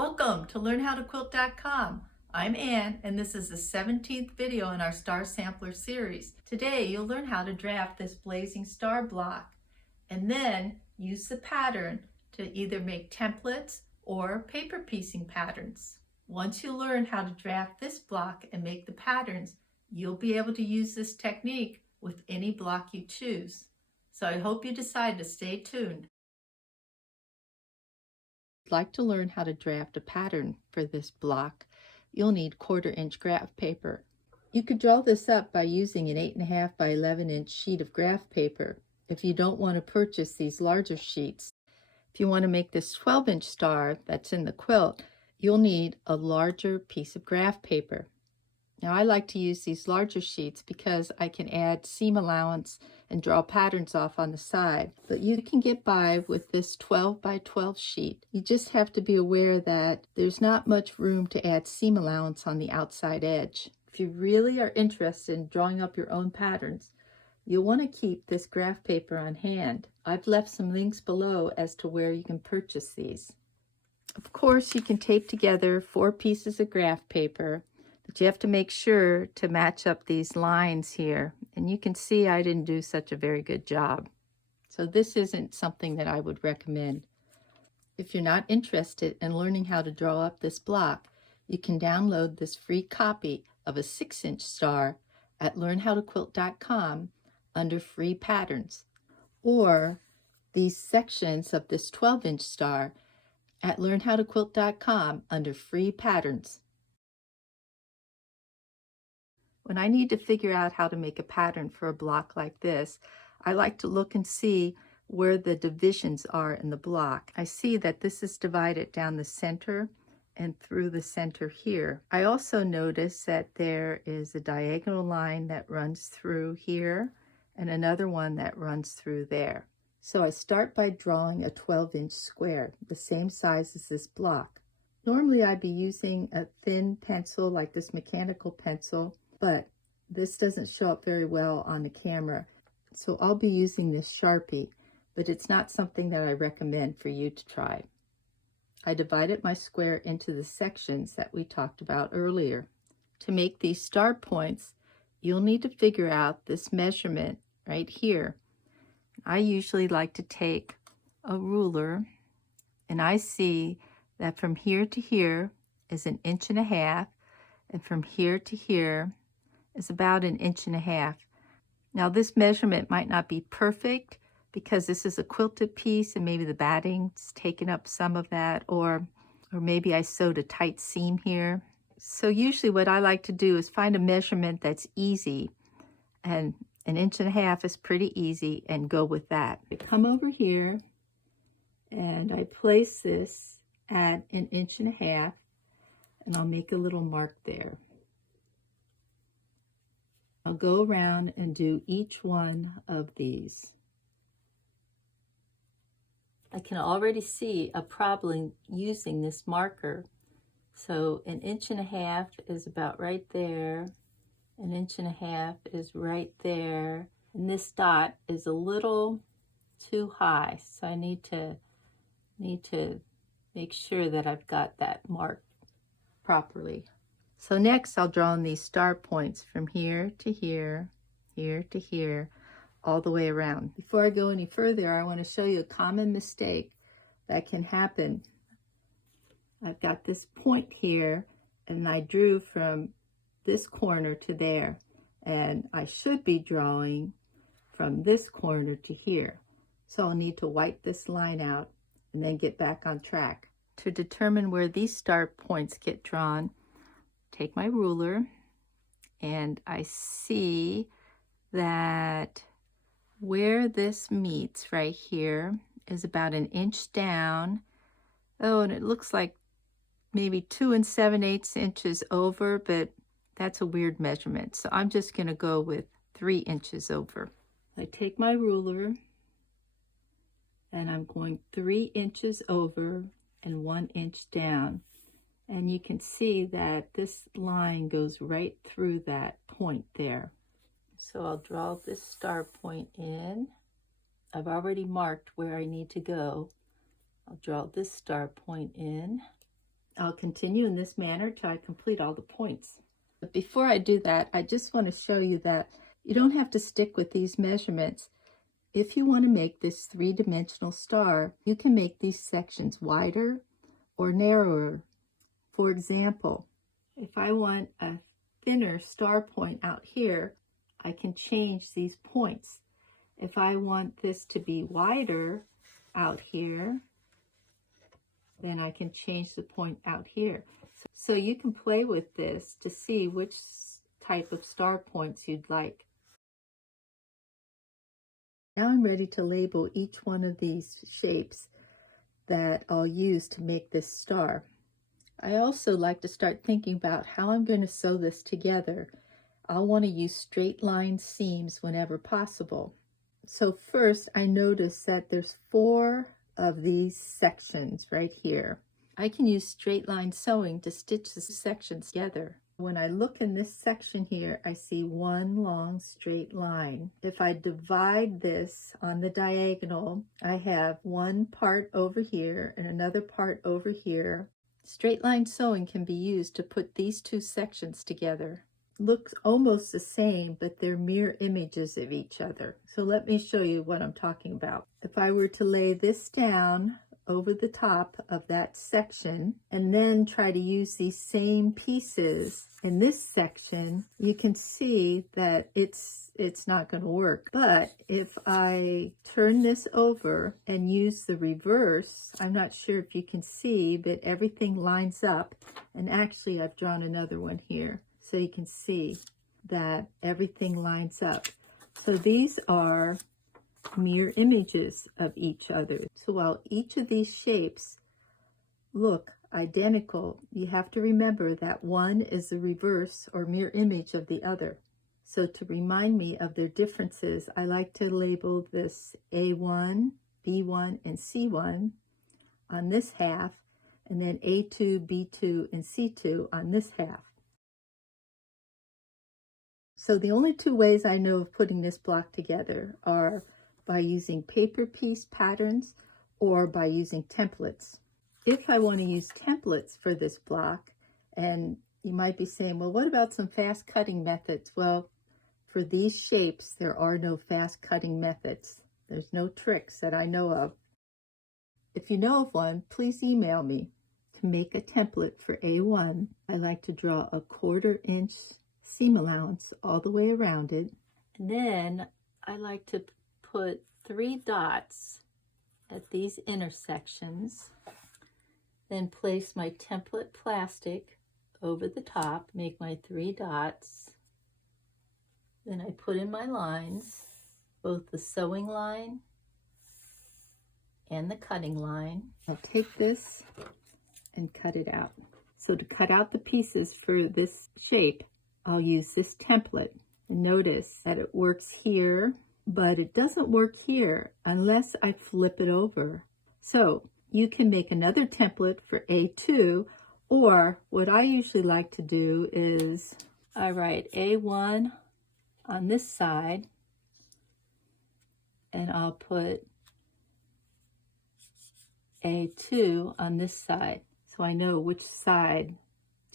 Welcome to LearnHowToQuilt.com. I'm Ann, and this is the 17th video in our Star Sampler series. Today, you'll learn how to draft this blazing star block, and then use the pattern to either make templates or paper piecing patterns. Once you learn how to draft this block and make the patterns, you'll be able to use this technique with any block you choose. So I hope you decide to stay tuned. If you'd like to learn how to draft a pattern for this block, you'll need 1/4 inch graph paper. You could draw this up by using an 8.5 by 11 inch sheet of graph paper if you don't want to purchase these larger sheets. If you want to make this 12-inch star that's in the quilt, you'll need a larger piece of graph paper. Now I like to use these larger sheets because I can add seam allowance and draw patterns off on the side. But you can get by with this 12 by 12 sheet. You just have to be aware that there's not much room to add seam allowance on the outside edge. If you really are interested in drawing up your own patterns, you'll want to keep this graph paper on hand. I've left some links below as to where you can purchase these. Of course, you can tape together 4 pieces of graph paper, but you have to make sure to match up these lines here. And you can see I didn't do such a very good job. So this isn't something that I would recommend. If you're not interested in learning how to draw up this block, you can download this free copy of a 6-inch star at LearnHowToQuilt.com under free patterns, or these sections of this 12-inch star at LearnHowToQuilt.com under free patterns. When I need to figure out how to make a pattern for a block like this, I like to look and see where the divisions are in the block. I see that this is divided down the center and through the center here. I also notice that there is a diagonal line that runs through here and another one that runs through there. So I start by drawing a 12-inch square, the same size as this block. Normally I'd be using a thin pencil like this mechanical pencil, but this doesn't show up very well on the camera. So I'll be using this Sharpie, but it's not something that I recommend for you to try. I divided my square into the sections that we talked about earlier. To make these star points, you'll need to figure out this measurement right here. I usually like to take a ruler, and I see that from here to here is 1.5 inches, and from here to here is about 1.5 inches. Now this measurement might not be perfect because this is a quilted piece and maybe the batting's taken up some of that, or maybe I sewed a tight seam here. So usually what I like to do is find a measurement that's easy, and 1.5 inches is pretty easy, and go with that. I come over here and I place this at 1.5 inches, and I'll make a little mark there. I'll go around and do each one of these. I can already see a problem using this marker. So 1.5 inches is about right there. 1.5 inches is right there. And this dot is a little too high. So I need to make sure that I've got that marked properly. So next I'll draw in these star points from here to here, here to here, all the way around. Before I go any further, I want to show you a common mistake that can happen. I've got this point here, and I drew from this corner to there, and I should be drawing from this corner to here. So I'll need to wipe this line out and then get back on track. To determine where these star points get drawn, take my ruler, and I see that where this meets right here is about 1 inch down. Oh, and it looks like maybe 2 7/8 inches over, but that's a weird measurement. So I'm just going to go with 3 inches over. I take my ruler and I'm going 3 inches over and 1 inch down. And you can see that this line goes right through that point there. So I'll draw this star point in. I've already marked where I need to go. I'll draw this star point in. I'll continue in this manner till I complete all the points. But before I do that, I just want to show you that you don't have to stick with these measurements. If you want to make this three-dimensional star, you can make these sections wider or narrower. For example, if I want a thinner star point out here, I can change these points. If I want this to be wider out here, then I can change the point out here. So you can play with this to see which type of star points you'd like. Now I'm ready to label each one of these shapes that I'll use to make this star. I also like to start thinking about how I'm going to sew this together. I'll want to use straight line seams whenever possible. So first, I notice that there's 4 of these sections right here. I can use straight line sewing to stitch the sections together. When I look in this section here, I see one long straight line. If I divide this on the diagonal, I have one part over here and another part over here. Straight line sewing can be used to put these 2 sections together. Looks almost the same, but they're mirror images of each other. So let me show you what I'm talking about. If I were to lay this down over the top of that section and then try to use these same pieces in this section, you can see that it's not going to work. But if I turn this over and use the reverse, I'm not sure if you can see, but everything lines up. And actually I've drawn another one here, so you can see that everything lines up. So these are mirror images of each other. So while each of these shapes look identical, you have to remember that one is the reverse or mirror image of the other. So to remind me of their differences, I like to label this A1, B1, and C1 on this half, and then A2, B2, and C2 on this half. So the only 2 ways I know of putting this block together are by using paper piece patterns or by using templates. If I want to use templates for this block, and you might be saying, well, what about some fast cutting methods? Well, for these shapes, there are no fast cutting methods. There's no tricks that I know of. If you know of one, please email me. To make a template for A1, I like to draw a 1/4 inch seam allowance all the way around it. And then I like to put 3 dots at these intersections, then place my template plastic over the top, make my 3 dots, then I put in my lines, both the sewing line and the cutting line. I'll take this and cut it out. So to cut out the pieces for this shape, I'll use this template. And notice that it works here, but it doesn't work here unless I flip it over. So you can make another template for A2, or what I usually like to do is I write A1 on this side, and I'll put A2 on this side, so I know which side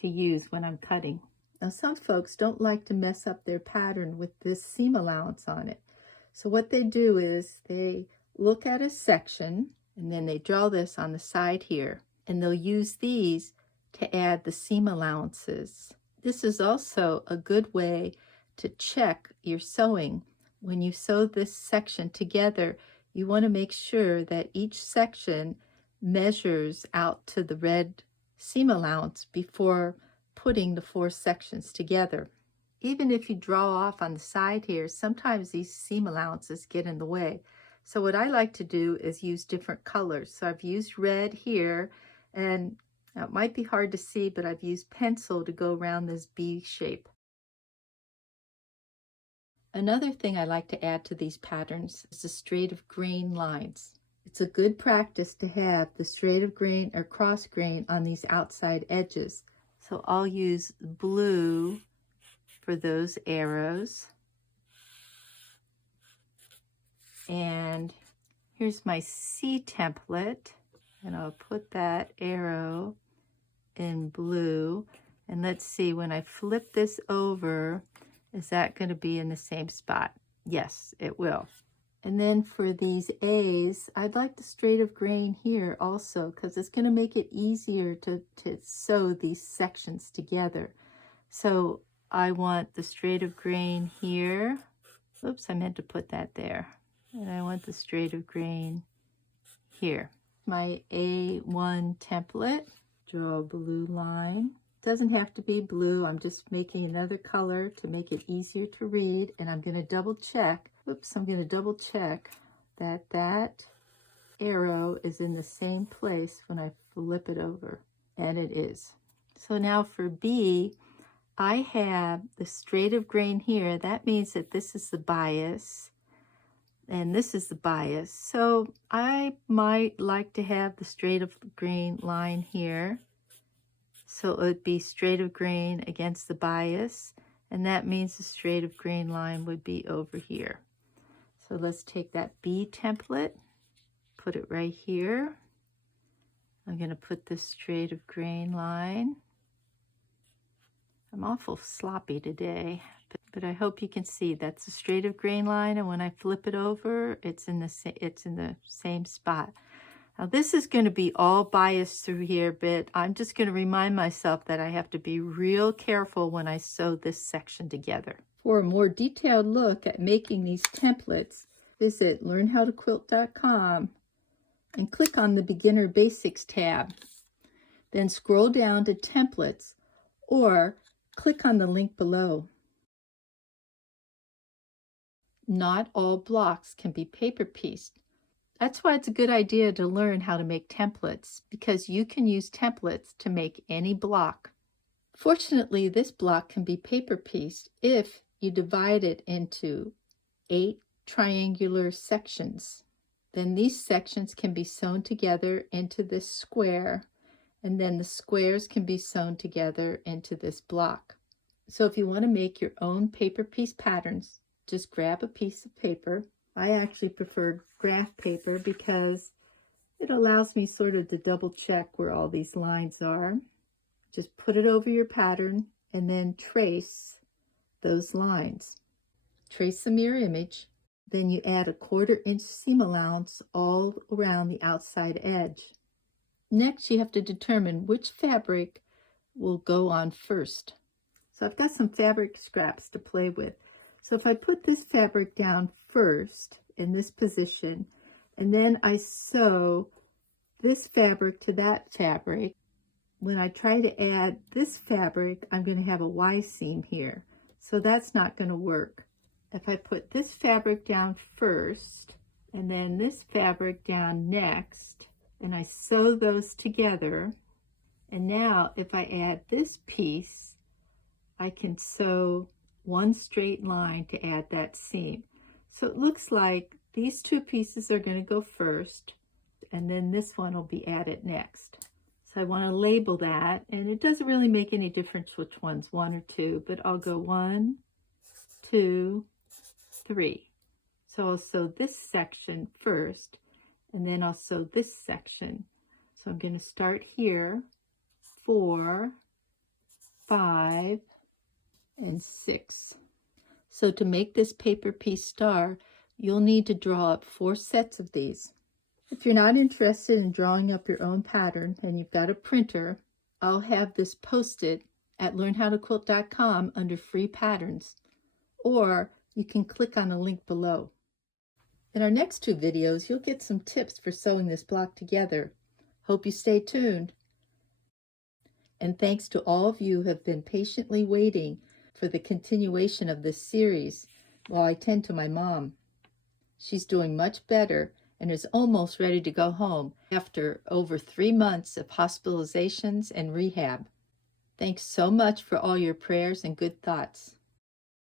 to use when I'm cutting. Now some folks don't like to mess up their pattern with this seam allowance on it. So what they do is they look at a section and then they draw this on the side here, and they'll use these to add the seam allowances. This is also a good way to check your sewing. When you sew this section together, you want to make sure that each section measures out to the red seam allowance before putting the 4 sections together. Even if you draw off on the side here, sometimes these seam allowances get in the way. So what I like to do is use different colors. So I've used red here, and it might be hard to see, but I've used pencil to go around this B shape. Another thing I like to add to these patterns is the straight of grain lines. It's a good practice to have the straight of grain or cross grain on these outside edges. So I'll use blue for those arrows. And here's my C template, and I'll put that arrow in blue. And let's see, when I flip this over, is that going to be in the same spot? Yes, it will. And then for these A's, I'd like the straight of grain here also, because it's going to make it easier to sew these sections together. So I want the straight of grain here. Oops, I meant to put that there. And I want the straight of grain here. My A1 template, draw a blue line. Doesn't have to be blue, I'm just making another color to make it easier to read, and I'm going to double check, I'm going to double check that that arrow is in the same place when I flip it over, and it is. So now for B, I have the straight of grain here. That means that this is the bias, and this is the bias. So I might like to have the straight of grain line here. So it would be straight of grain against the bias, and that means the straight of grain line would be over here. So let's take that B template, put it right here. I'm going to put this straight of grain line. I'm awful sloppy today, but I hope you can see that's the straight of grain line, and when I flip it over, it's in the same spot. Now this is going to be all biased through here, but I'm just going to remind myself that I have to be real careful when I sew this section together. For a more detailed look at making these templates, visit learnhowtoquilt.com and click on the Beginner Basics tab. Then scroll down to Templates or click on the link below. Not all blocks can be paper pieced. That's why it's a good idea to learn how to make templates, because you can use templates to make any block. Fortunately, this block can be paper pieced if you divide it into 8 triangular sections. Then these sections can be sewn together into this square, and then the squares can be sewn together into this block. So if you want to make your own paper piece patterns, just grab a piece of paper. I actually prefer graph paper because it allows me sort of to double check where all these lines are. Just put it over your pattern and then trace those lines. Trace the mirror image. Then you add a 1/4 inch seam allowance all around the outside edge. Next, you have to determine which fabric will go on first. So I've got some fabric scraps to play with. So if I put this fabric down first in this position, and then I sew this fabric to that fabric, when I try to add this fabric, I'm going to have a Y seam here. So that's not going to work. If I put this fabric down first, and then this fabric down next, and I sew those together, and now if I add this piece, I can sew one straight line to add that seam. So it looks like these 2 pieces are going to go first, and then this one will be added next. So I want to label that, and it doesn't really make any difference which one's 1 or 2, but I'll go 1, 2, 3. So I'll sew this section first, and then I'll sew this section. So I'm going to start here, 4, 5, and 6. So to make this paper piece star, you'll need to draw up 4 sets of these. If you're not interested in drawing up your own pattern and you've got a printer, I'll have this posted at learnhowtoquilt.com under free patterns, or you can click on the link below. In our next 2 videos, you'll get some tips for sewing this block together. Hope you stay tuned. And thanks to all of you who have been patiently waiting for the continuation of this series while I tend to my mom. She's doing much better and is almost ready to go home after over 3 months of hospitalizations and rehab. Thanks so much for all your prayers and good thoughts.